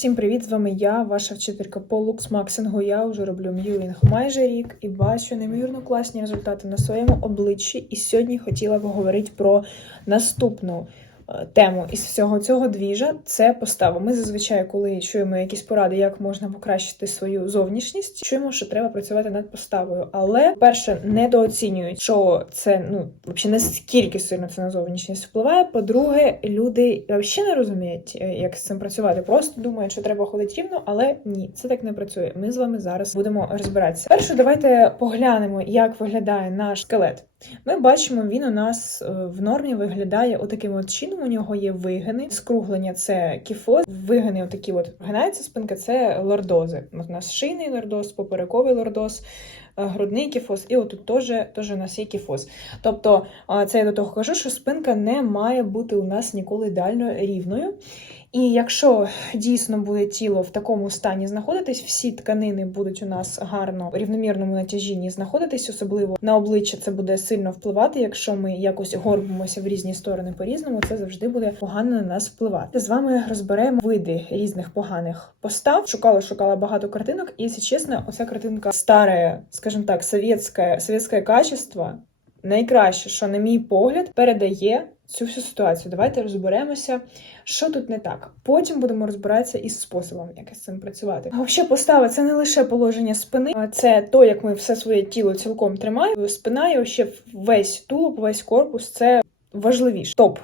Всім привіт! З вами я, ваша вчителька по луксмаксингу. Я вже роблю м'юінг майже рік і бачу неймовірно класні результати на своєму обличчі. І сьогодні хотіла б говорити про наступну тему із всього цього двіжа. Це постава. Ми зазвичай, коли чуємо якісь поради, як можна покращити свою зовнішність, чуємо, що треба працювати над поставою. Але перше, недооцінюють, що це ну взагалі наскільки сильно це на зовнішність впливає. По-друге, люди взагалі не розуміють, е, як з цим працювати. Просто думають, що треба ходити рівно, але ні, це так не працює. Ми з вами зараз будемо розбиратися. Перше, давайте поглянемо, як виглядає наш скелет. Ми бачимо, він у нас е, в нормі виглядає отаким от чином. У нього є вигини. Скруглення це кіфоз. Вигини, отакі от вгинається спинка, це лордози. У нас шийний лордоз, поперековий лордоз, е, грудний кіфоз, і отут теж, теж у нас є кіфоз. Тобто, е, це я до того кажу, що спинка не має бути у нас ніколи ідеально рівною. І якщо дійсно буде тіло в такому стані знаходитись, всі тканини будуть у нас гарно в рівномірному натяжінні знаходитись, особливо на обличчя це буде сильно впливати. Якщо ми якось горбимося в різні сторони по-різному, це завжди буде погано на нас впливати. З вами розберемо види різних поганих постав. Шукала, шукала багато картинок, і якщо чесно, оця картинка старе, скажімо так, совєтське, совєтське качество. Найкраще, що, на мій погляд, передає цю всю ситуацію. Давайте розберемося, що тут не так. Потім будемо розбиратися із способом, як з цим працювати. А взагалі, постава це не лише положення спини, а це то, як ми все своє тіло цілком тримаємо. Спина і ще весь тулуб, весь корпус це важливіше. Топ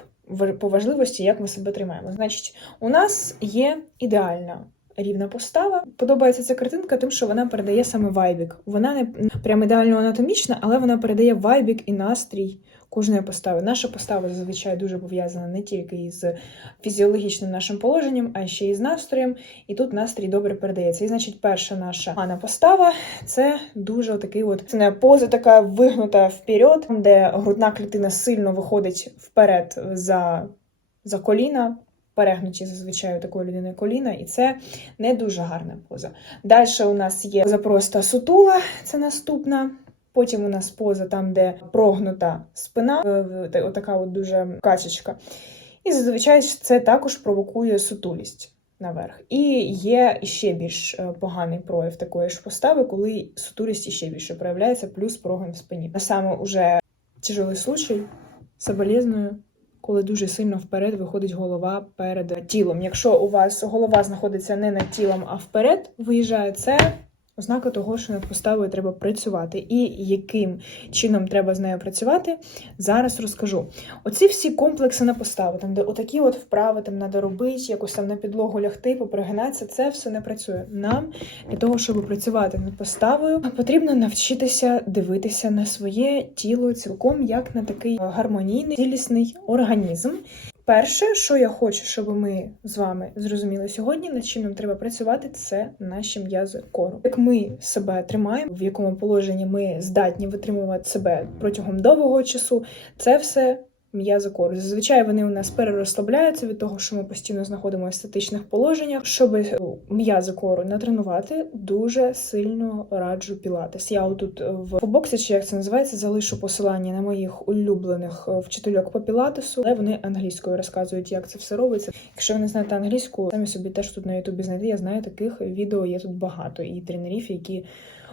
по важливості, як ми себе тримаємо. Значить, у нас є ідеальна. Рівна постава. Подобається ця картинка, тим, що вона передає саме вайбік. Вона не прям ідеально анатомічна, але вона передає вайбік і настрій кожної постави. Наша постава зазвичай дуже пов'язана не тільки із фізіологічним нашим положенням, а ще й з настроєм. І тут настрій добре передається. І значить, перша наша пана постава це дуже такий от це не поза така вигнута вперед, де грудна клітина сильно виходить вперед за, за коліна. Перегнуті зазвичай у такої людини коліна, і це не дуже гарна поза. Далі у нас є поза просто сутула, це наступна. Потім у нас поза там, де прогнута спина, отака от дуже качечка. І зазвичай це також провокує сутулість наверх. І є ще більш е, поганий прояв такої ж постави, коли сутулість іще більше проявляється, плюс прогин в спині. А саме уже тяжелий случай соболезною, коли дуже сильно вперед виходить голова перед тілом. Якщо у вас голова знаходиться не над тілом, а вперед виїжджає це. Ознака того, що над поставою треба працювати, і яким чином треба з нею працювати, зараз розкажу. Оці всі комплекси на поставу, там де отакі от вправи там треба робити, якось там на підлогу лягти, попригинатися, це все не працює. Нам для того, щоб працювати над поставою, потрібно навчитися дивитися на своє тіло цілком як на такий гармонійний цілісний організм. Перше, що я хочу, щоб ми з вами зрозуміли сьогодні, над чим нам треба працювати, це наші м'язи кору. Як ми себе тримаємо, в якому положенні ми здатні витримувати себе протягом довгого часу, це все м'язи кору. Зазвичай вони у нас перерозслабляються від того, що ми постійно знаходимося в статичних положеннях. Щоб м'язи кору натренувати, дуже сильно раджу пілатес. Я отут в боксі, чи як це називається, залишу посилання на моїх улюблених е, вчительок по пілатесу, але вони англійською розказують, як це все робиться. Якщо ви не знаєте англійську, самі собі теж тут на ютубі знайти. Я знаю таких відео є тут багато і тренерів, які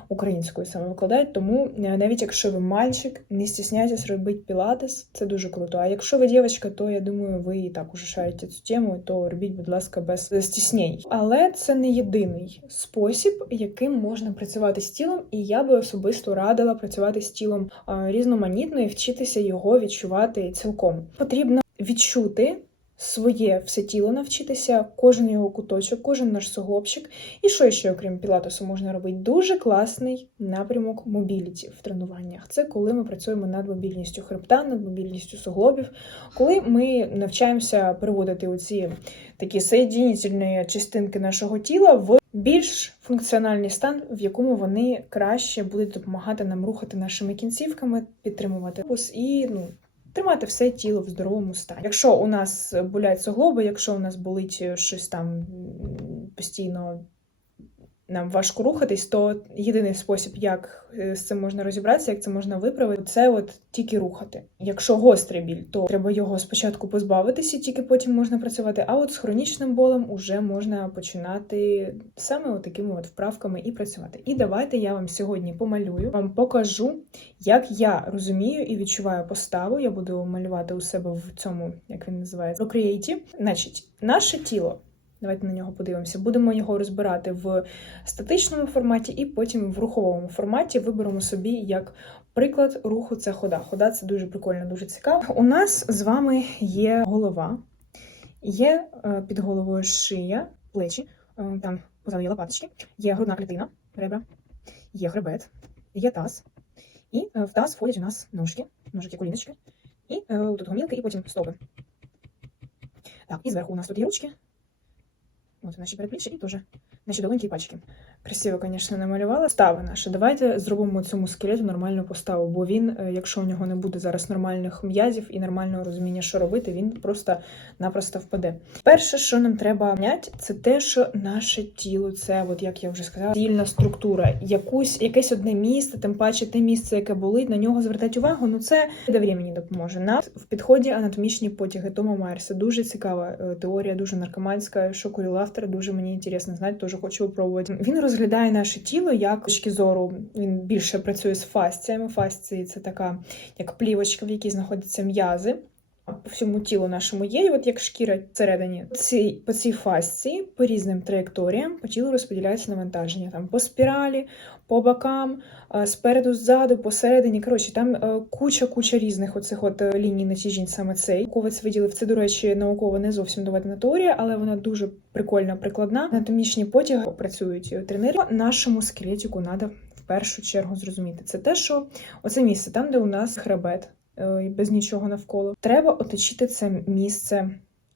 українською саме викладають. Тому е, навіть якщо ви мальчик, не стісняйтесь робити пілатес, це дуже круто. А якщо ви дівчинка, то я думаю, ви і так уже шарите цю тему, то робіть, будь ласка, без стіснень. Але це не єдиний спосіб, яким можна працювати з тілом, і я би особисто радила працювати з тілом різноманітно і вчитися його відчувати цілком. Потрібно відчути своє все тіло навчитися, кожен його куточок, кожен наш суглобчик. І що ще, окрім пілатесу, можна робити? Дуже класний напрямок мобіліті в тренуваннях. Це коли ми працюємо над мобільністю хребта, над мобільністю суглобів, коли ми навчаємося переводити оці такі соєдінительні частинки нашого тіла в більш функціональний стан, в якому вони краще будуть допомагати нам рухати нашими кінцівками, підтримувати і ну тримати все тіло в здоровому стані. Якщо у нас болять суглоби, якщо у нас болить щось там постійно нам важко рухатись, то єдиний спосіб, як е, з цим можна розібратися, як це можна виправити, це от тільки рухати. Якщо гострий біль, то треба його спочатку позбавитися, тільки потім можна працювати. А от з хронічним болем уже можна починати саме от такими от вправками і працювати. І давайте я вам сьогодні помалюю, вам покажу, як я розумію і відчуваю поставу. Я буду малювати у себе в цьому, як він називається, Procreate. Значить, наше тіло. Давайте на нього подивимося. Будемо його розбирати в статичному форматі і потім в руховому форматі. Виберемо собі як приклад руху це хода. Хода це дуже прикольно, дуже цікаво. У нас з вами є голова, є е, під головою шия, плечі, е, там позаду є лопаточки, є грудна клітина, ребра, є хребет, є таз. І е, в таз входять у нас ножки, ножики, коліночки, і тут гомілки, і потім стопи. Так, і зверху у нас тут є ручки. От наші передпліччя і теж наші долонькі і пальчики. Красиво, звісно, намалювала. Стави наші. Давайте зробимо цьому скелету нормальну поставу, бо він, е, якщо у нього не буде зараз нормальних м'язів і нормального розуміння, що робити, він просто-напросто впаде. Перше, що нам треба міняти, це те, що наше тіло, це, от як я вже сказала, цільна структура, якусь якесь одне місце, тим паче те місце, яке болить, на нього звертати увагу. Ну це до времени допоможе. Нам в підході анатомічні потяги Тома Майерса. Дуже цікава е, теорія, дуже наркоманська. Що курила автора, дуже мені інтересно знати, теж хочу спробувати. Він розглядає наше тіло як точки зору. Він більше працює з фасціями. Фасції це така як плівочка, в якій знаходяться м'язи. По всьому тілу нашому є, і от як шкіра всередині. Ці, по цій фасції, по різним траєкторіям, по тілу розподіляється навантаження. Там по спіралі, по бокам, е, спереду, ззаду, посередині. Коротше, там е, куча-куча різних оцих от е, ліній натяжінь саме цей. Науковець виділив це, до речі, науково не зовсім доведена теорія, але вона дуже прикольна, прикладна. Анатомічні потяги працюють тренери. Нашому скелетику треба в першу чергу зрозуміти. Це те, що оце місце, там, де у нас хребет. Без нічого навколо. Треба оточити це місце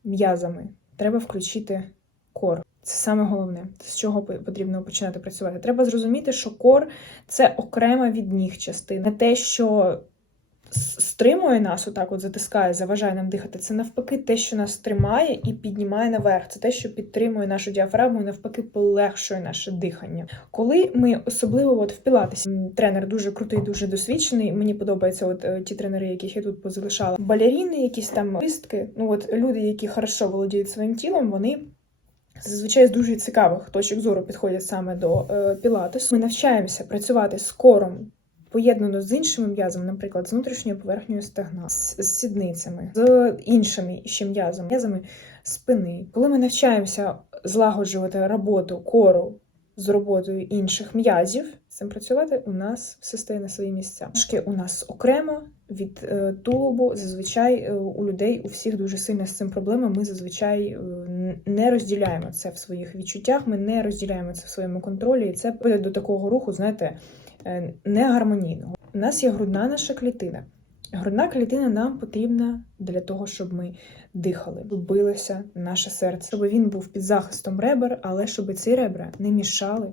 м'язами. Треба включити кор. Це саме головне, з чого потрібно починати працювати. Треба зрозуміти, що кор це окрема від ніг частина. Не те, що стримує нас, отак от затискає, заважає нам дихати. Це навпаки те, що нас тримає і піднімає наверх. Це те, що підтримує нашу діафрагму і навпаки полегшує наше дихання. Коли ми особливо от в пілатесі, тренер дуже крутий, дуже досвідчений. Мені подобаються от е, ті тренери, яких я тут позалишала. Балеріни, якісь там артистки. Ну от люди, які хорошо володіють своїм тілом, вони. Зазвичай з дуже цікавих точок зору підходять саме до е, пілатесу. Ми навчаємося працювати з кором поєднано з іншими м'язами, наприклад, з внутрішньою поверхнею стегна, з, з сідницями, з іншими ще м'язами, м'язами спини. Коли ми навчаємося злагоджувати роботу кору з роботою інших м'язів, цим працювати, у нас все стає на свої місця. Ножки у нас окремо від е, тулубу. Зазвичай е, у людей у всіх дуже сильна з цим проблема. Ми зазвичай е, не розділяємо це в своїх відчуттях, ми не розділяємо це в своєму контролі, і це приводить до такого руху, знаєте, е, негармонійного. У нас є грудна наша клітина. Грудна клітина нам потрібна для того, щоб ми дихали, билося наше серце, щоб він був під захистом ребер, але щоб ці ребра не мішали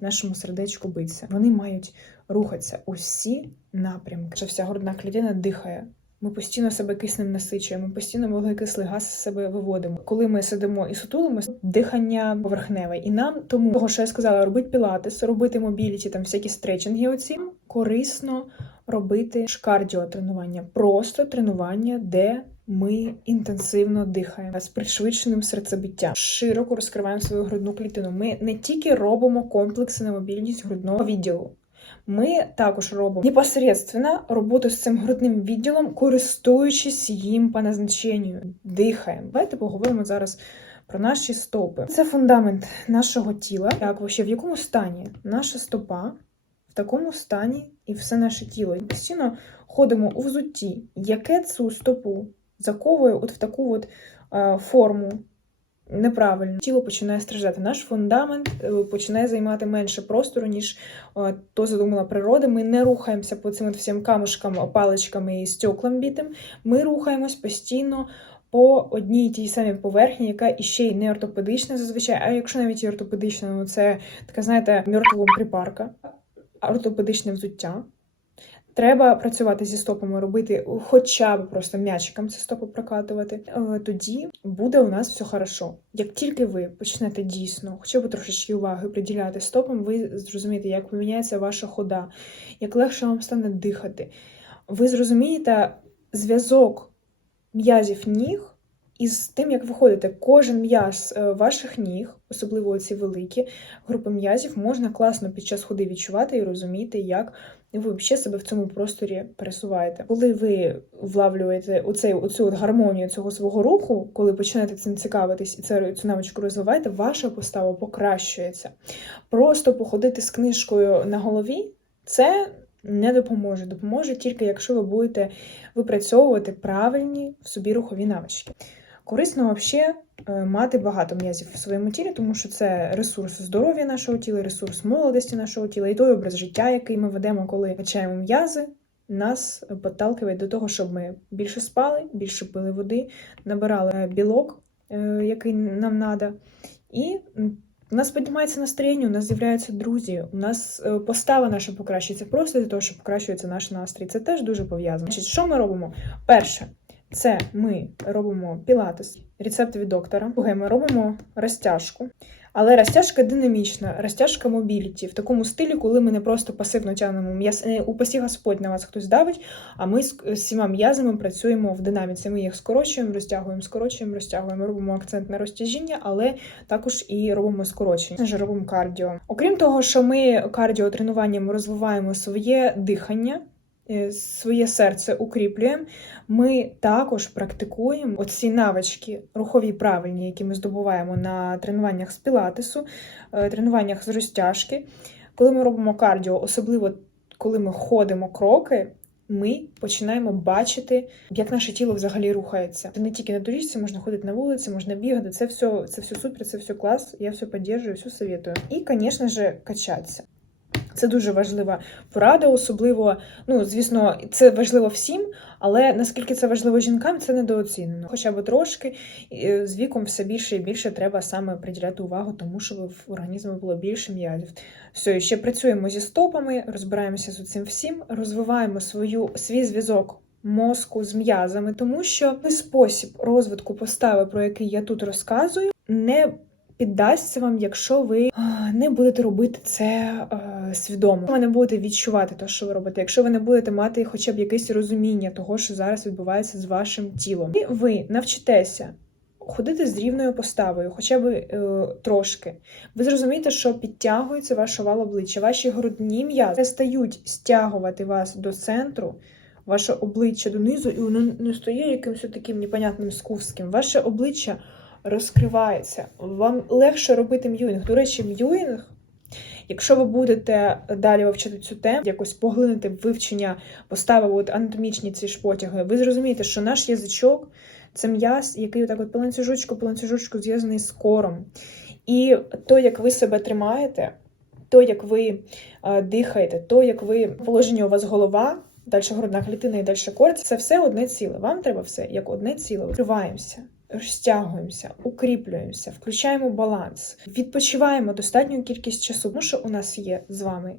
нашому сердечку битися. Вони мають рухатися у всі напрямки. Що вся грудна клітина дихає. Ми постійно себе киснем насичуємо, постійно вуглекислий газ з себе виводимо. Коли ми сидимо і сутулимося, дихання поверхневе. І нам тому того, що я сказала, робити пілатес, робити мобіліті, там всякі стретчинги. Оці корисно робити ж кардіотренування, просто тренування, де ми інтенсивно дихаємо з пришвидшеним серцебиттям, широко розкриваємо свою грудну клітину. Ми не тільки робимо комплекси на мобільність грудного відділу. Ми також робимо непосредственно роботу з цим грудним відділом, користуючись їм по назначенню. Дихаємо. Давайте поговоримо зараз про наші стопи. Це фундамент нашого тіла. Як вообще в якому стані наша стопа? В такому стані і все наше тіло. Постійно ходимо у взутті, яке цю стопу заковує от в таку от форму неправильно. Тіло починає страждати. Наш фундамент е, починає займати менше простору, ніж то задумала природа. Ми не рухаємося по цим от всім камушкам, паличками і стеклам бітим. Ми рухаємось постійно. По одній тій самій поверхні, яка іще й не ортопедична зазвичай, а якщо навіть і ортопедична, ну це така, знаєте, мертвого припарка, ортопедичне взуття. Треба працювати зі стопами, робити хоча б просто м'ячиком ці стопи прокатувати. Е, Тоді буде у нас все хорошо. Як тільки ви почнете дійсно, хоча б трошечки уваги приділяти стопам, ви зрозумієте, як поміняється ваша хода, як легше вам стане дихати. Ви зрозумієте зв'язок м'язів ніг із тим, як ви ходите. Кожен м'яз е, ваших ніг, особливо ці великі групи м'язів, можна класно під час ходи відчувати і розуміти, як ви взагалі себе в цьому просторі пересуваєте. Коли ви влавлюєте оцей, оцю от гармонію цього свого руху, коли починаєте цим цікавитись і це, цю навичку розвиваєте, ваша постава покращується. Просто походити з книжкою на голові це не допоможе. Допоможе тільки, якщо ви будете випрацьовувати правильні в собі рухові навички. Корисно взагалі мати багато м'язів в своєму тілі, тому що це ресурс здоров'я нашого тіла, ресурс молодості нашого тіла і той образ життя, який ми ведемо, коли качаємо м'язи, нас підталкиває до того, щоб ми більше спали, більше пили води, набирали білок, е, який нам треба. І у нас піднімається настроєння, у нас з'являються друзі, у нас е, постава наша покращується просто для того, що покращується наш настрій. Це теж дуже пов'язано. Значить, Що ми робимо? Перше, це ми робимо пілатес, рецепт від доктора. Друге, ми робимо розтяжку. Але розтяжка динамічна, розтяжка мобіліті в такому стилі, коли ми не просто пасивно тягнемо м'яз. Не упасі Господь на вас хтось давить, а ми з всіма м'язами працюємо в динаміці. Ми їх скорочуємо, розтягуємо, скорочуємо, розтягуємо. Робимо акцент на розтяжіння, але також і робимо скорочення. Ж робимо кардіо. Окрім того, що ми кардіо тренуванням розвиваємо своє дихання. Е, своє серце укріплюємо, ми також практикуємо оці навички, рухові правильні, які ми здобуваємо на тренуваннях з пілатесу, е, тренуваннях з розтяжки. Коли ми робимо кардіо, особливо коли ми ходимо кроки, ми починаємо бачити, як наше тіло взагалі рухається. Це не тільки на доріжці, можна ходити на вулиці, можна бігати. Це все це все супер, це все клас. Я все підтримую, все советую. І, звісно ж, качатися. Це дуже важлива порада, особливо, ну, звісно, це важливо всім, але наскільки це важливо жінкам, це недооцінено. Хоча б трошки е, з віком все більше і більше треба саме приділяти увагу, тому що в організмі було більше м'язів. Все, ще працюємо зі стопами, розбираємося з цим всім, розвиваємо свою свій зв'язок. Мозку з м'язами, тому що спосіб розвитку постави, про який я тут розказую, не піддасться вам, якщо ви не будете робити це е, свідомо. Ви не будете відчувати те, що ви робите, якщо ви не будете мати хоча б якесь розуміння того, що зараз відбувається з вашим тілом, і ви навчитеся. Ходити з рівною поставою, хоча б е, трошки. Ви зрозумієте, що підтягується ваш овал обличчя, ваші грудні м'язи перестають стягувати вас до центру, ваше обличчя донизу, і воно не стає якимось таким непонятним скуфським. Ваше обличчя розкривається. Вам легше робити м'юїнг. До речі, м'юїнг, якщо ви будете далі вивчити цю тему, якось поглинути вивчення постави от анатомічні ці шпотяги, ви зрозумієте, що наш язичок це м'яз, який отак от по ланцюжочку, по ланцюжочку зв'язаний з кором. І то, як ви себе тримаєте, то, як ви а, дихаєте, то, як ви положення у вас голова, далі грудна клітина і далі кор, це все одне ціле. Вам треба все як одне ціле. Відкриваємося розтягуємося, укріплюємося, включаємо баланс, відпочиваємо достатню кількість часу, тому що у нас є з вами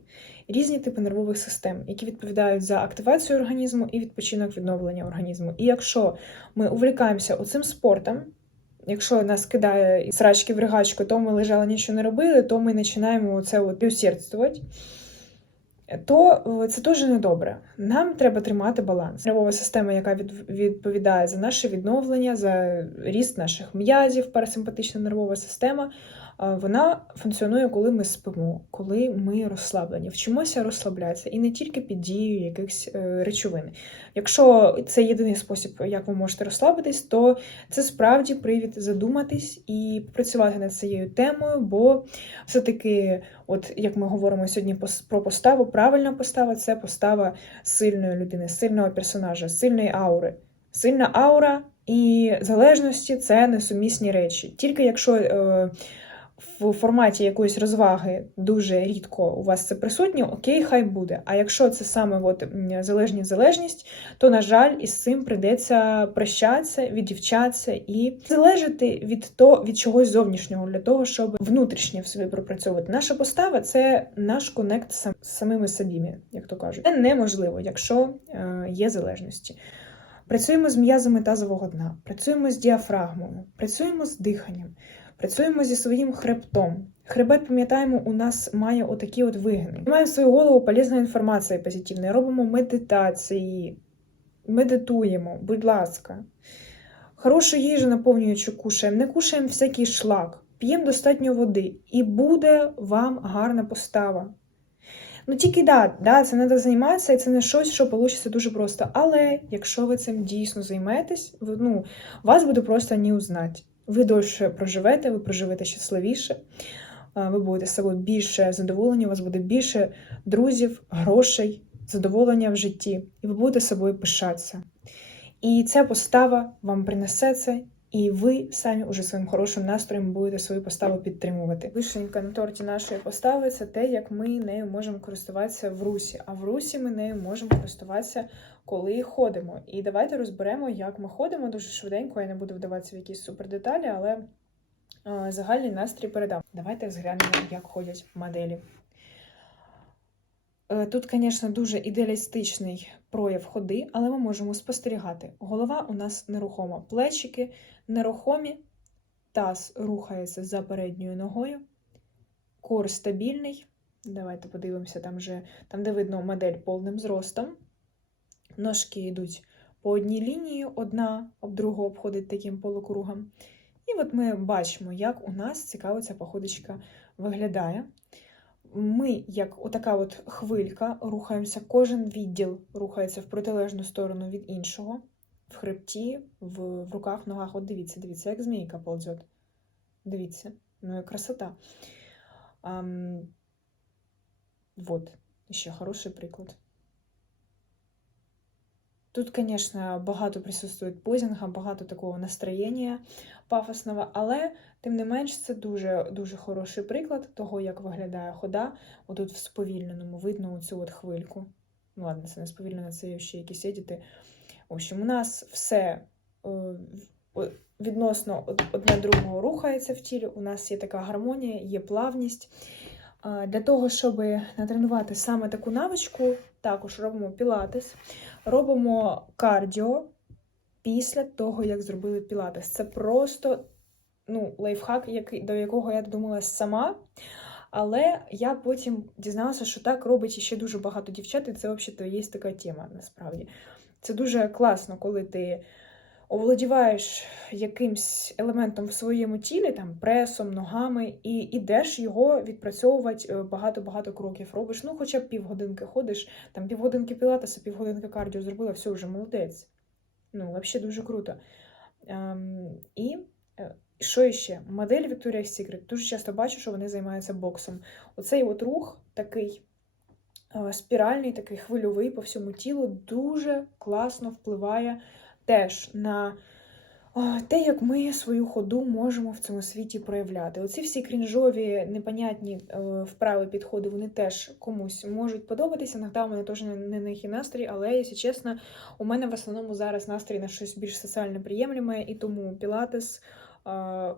різні типи нервових систем, які відповідають за активацію організму і відпочинок відновлення організму. І якщо ми увлікаємося оцим спортом, Якщо нас кидає срачки в ригачку, то ми лежали, нічого не робили, то ми починаємо це от усердствувати то е, це дуже недобре. Нам треба тримати баланс. Нервова система, яка відповідає за наше відновлення, за ріст наших м'язів, парасимпатична нервова система вона функціонує, коли ми спимо, коли ми розслаблені. Вчимося розслаблятися і не тільки під дією якихось е, речовин. Якщо це єдиний спосіб, як ви можете розслабитись, то це справді привід задуматись і працювати над цією темою, бо все-таки, от як ми говоримо сьогодні про поставу, правильна постава це постава сильної людини, сильного персонажа, сильної аури. Сильна аура і залежності це несумісні речі. Тільки якщо. Е, в форматі якоїсь розваги дуже рідко у вас це присутнє, окей, хай буде. А якщо це саме от, залежність залежність, то, на жаль, із цим прийдеться прощатися, віддівчатися і залежати від того, від чогось зовнішнього для того, щоб внутрішнє в собі пропрацьовувати. Наша постава це наш конект з самими собі, як то кажуть. Це неможливо, якщо е, є залежності. Працюємо з м'язами тазового дна, працюємо з діафрагмою, працюємо з диханням, працюємо зі своїм хребтом. Хребет, пам'ятаємо, у нас має отакі от вигини. Маємо в свою голову полезна інформація позитивна, робимо медитації, медитуємо, будь ласка. Хорошу їжу наповнюючу кушаємо, не кушаємо всякий шлак, п'ємо достатньо води, і буде вам гарна постава. Ну тільки да, да, це треба займатися, і це не щось, що вийде дуже просто. Але якщо ви цим дійсно займетесь, ну, вас буде просто не узнати. Ви довше проживете, ви проживете щасливіше, ви будете з собою більше задоволені, у вас буде більше друзів, грошей, задоволення в житті, і ви будете собою пишатися. І ця постава вам принесе це, і ви самі уже своїм хорошим настроєм будете свою поставу підтримувати. Вишенька на торті нашої постави це те, як ми нею можемо користуватися в русі. А в русі ми нею можемо користуватися, коли ходимо. І давайте розберемо, як ми ходимо дуже швиденько. Я не буду вдаватися в якісь супердеталі, але е, загальний настрій передам. Давайте зглянемо, як ходять моделі. Е, Тут, звісно, дуже ідеалістичний прояв ходи, але ми можемо спостерігати. Голова у нас нерухома, плечики нерухомі, таз рухається за передньою ногою, кор стабільний. Давайте подивимося, там, вже, там де видно модель повним зростом. Ножки йдуть по одній лінії, одна об другу обходить таким полукругом. І от ми бачимо, як у нас цікаво ця походочка виглядає ми, як отака от хвилька, рухаємося, кожен відділ рухається в протилежну сторону від іншого, в хребті, в, в руках, ногах. От дивіться, дивіться, як змійка ползет. Дивіться, ну і красота. Ам, вот, ще хороший приклад. Тут, звісно, багато присутствує позінга, багато такого настроєння пафосного, але тим не менш це дуже дуже хороший приклад того, як виглядає хода. Отут в сповільненому видно оцю от хвильку. Ну, ладно, це не сповільнено, це ще якісь едіти. В общем, у нас все е, відносно од- одне другого рухається в тілі. У нас є така гармонія, є плавність. Для того, щоб натренувати саме таку навичку, також робимо пілатес, робимо кардіо після того, як зробили пілатес. Це просто ну, лайфхак, до якого я додумалась сама. Але я потім дізналася, що так робить ще дуже багато дівчат, і це взагалі є така тема насправді. Це дуже класно, коли ти оволодіваєш якимсь елементом в своєму тілі, там пресом, ногами, і ідеш його відпрацьовувати е, багато-багато кроків. Робиш, ну, хоча б півгодинки ходиш, там півгодинки пілатеса, півгодинки кардіо зробила, все вже молодець. Ну, взагалі дуже круто. Ем, і е, що ще? Модель Victoria's Secret. Дуже часто бачу, що вони займаються боксом. Оцей от рух такий е, спіральний, такий хвильовий по всьому тілу, дуже класно впливає теж на те, як ми свою ходу можемо в цьому світі проявляти. Оці всі крінжові, непонятні е, вправи, підходи, вони теж комусь можуть подобатися. Іноді у мене теж не, на них і настрій, але, якщо чесно, у мене в основному зараз настрій на щось більш соціально приємлеме, і тому пілатес, е,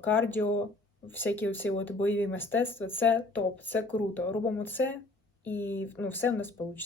кардіо, всякі оці от бойові мистецтва це топ, це круто. Робимо це, і ну, все в нас вийде.